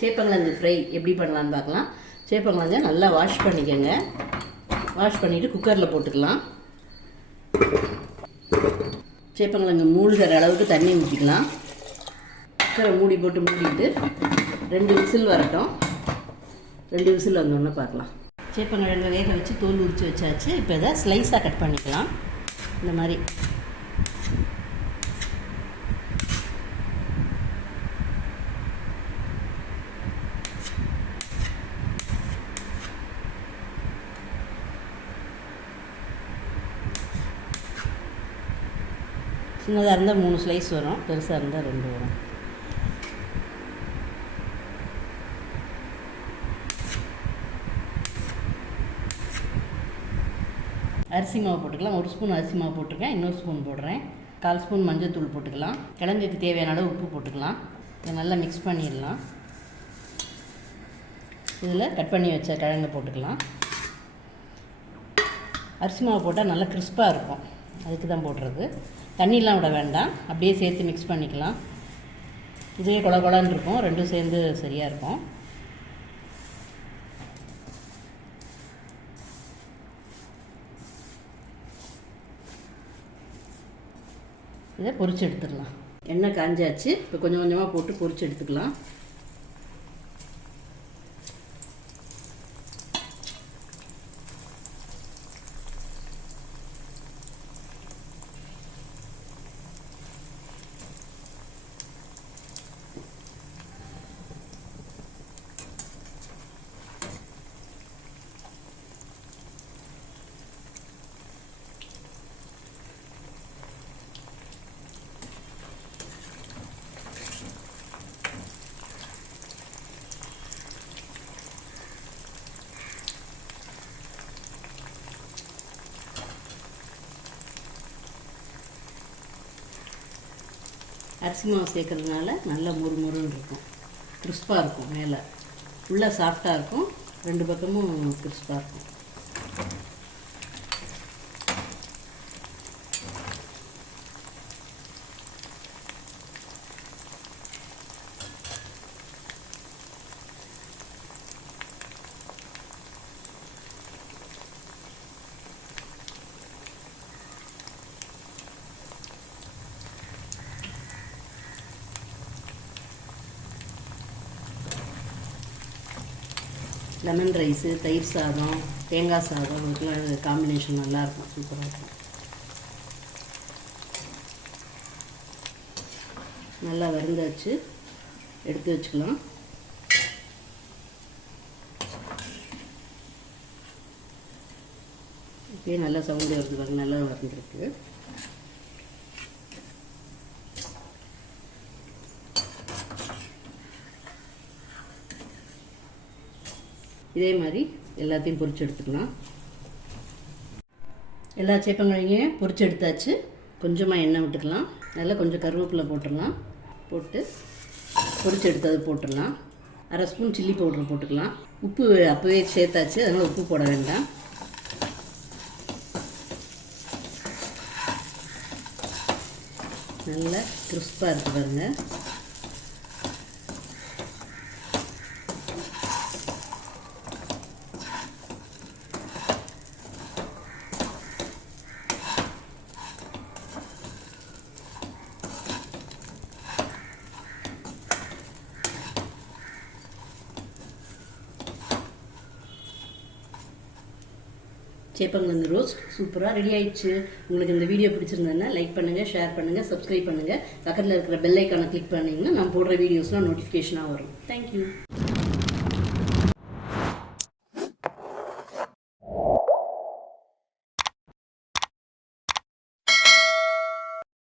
சேப்பங்கிழங்கு ஃப்ரை எப்படி பண்ணலான்னு பார்க்கலாம். சேப்பங்கிழங்க நல்லா வாஷ் பண்ணிக்கோங்க. வாஷ் பண்ணிவிட்டு குக்கரில் போட்டுக்கலாம். சேப்பங்கிழங்கு மூழ்கிற அளவுக்கு தண்ணி ஊற்றிக்கலாம் குக்கரை மூடி போட்டு மூடிட்டு ரெண்டு விசில் வரட்டும். ரெண்டு விசில் வந்தோடனே பார்க்கலாம். சேப்பங்கிழங்கு வேக வச்சு தோல் உரித்து வச்சாச்சு. இப்போ இதை ஸ்லைஸாக கட் பண்ணிக்கலாம். இந்த மாதிரி. சின்னதாக இருந்தால் மூணு ஸ்லைஸ் வரும் பெருசாக இருந்தால் ரெண்டு வரும். அரிசி மாவு போட்டுக்கலாம். ஒரு ஸ்பூன் அரிசி மாவு போட்டிருக்கேன். இன்னொரு ஸ்பூன் போடுறேன். கால் ஸ்பூன் மஞ்சள் தூள் போட்டுக்கலாம். கிழங்குக்கு தேவையான அளவு உப்பு போட்டுக்கலாம். இதை நல்லா மிக்ஸ் பண்ணிடலாம். இதில் கட் பண்ணி வச்ச கிழங்கு போட்டுக்கலாம். அரிசி மாவு போட்டால் நல்லா கிறிஸ்பாக இருக்கும். அதுக்கு தான் போடுறது. தண்ணிலாம் விட வேண்டாம். அப்படியே சேர்த்து மிக்ஸ் பண்ணிக்கலாம். இதே குல குலன்னு இருக்கும். ரெண்டும் சேர்ந்து சரியாக இருக்கும். இதை பொறிச்சு எடுத்துடலாம். எண்ணெய் காஞ்சாச்சு. இப்போ கொஞ்சம் கொஞ்சமாக போட்டு பொறிச்சு எடுத்துக்கலாம். அரிசி மாவு சேர்க்கறதுனால நல்லா முறு இருக்கும். கிறிஸ்பாக இருக்கும் மேலே. உள்ளே சாஃப்டாக இருக்கும். ரெண்டு பக்கமும் கிறிஸ்பாக இருக்கும். லெமன் ரைஸு தயிர் சாதம் தேங்காய் சாதம் இதுக்கெலாம் இது காம்பினேஷன் நல்லாயிருக்கும் சூப்பராக இருக்கும். நல்லா வறுந்தாச்சு. எடுத்து வச்சுக்கலாம். இப்பயே நல்லா சவுண்டு வருது பாருங்க நல்லா வறுந்துருக்கு. இதே மாதிரி எல்லாத்தையும் பொறிச்சு எடுத்துக்கலாம். எல்லா சேப்பங்கிழங்கையும் பொறிச்சு எடுத்தாச்சு. கொஞ்சமாக எண்ணெய் விட்டுக்கலாம். நல்லா கொஞ்சம் கருவேப்பிலை போட்டுடலாம். போட்டு பொறிச்சு எடுத்தது போட்டுடலாம். அரை ஸ்பூன் சில்லி பவுடர் போட்டுக்கலாம். உப்பு அப்போவே சேர்த்தாச்சு. அதனால் உப்பு போட வேண்டாம். நல்லா கிறிஸ்பாக இருக்கு பாருங்கள் சேப்பங்கிழங்கு ரோஸ்ட் சூப்பராக ரெடி ஆயிடுச்சு. உங்களுக்கு இந்த வீடியோ பிடிச்சிருந்ததுன்னா லைக் பண்ணுங்கள் ஷேர் பண்ணுங்கள் சப்ஸ்கிரைப் பண்ணுங்கள் பக்கத்தில் இருக்கிற பெல் ஐக்கானை கிளிக் பண்ணிங்கன்னா நான் போடுற வீடியோஸ்லாம் நோட்டிஃபிகேஷனாக வரும். தேங்க்யூ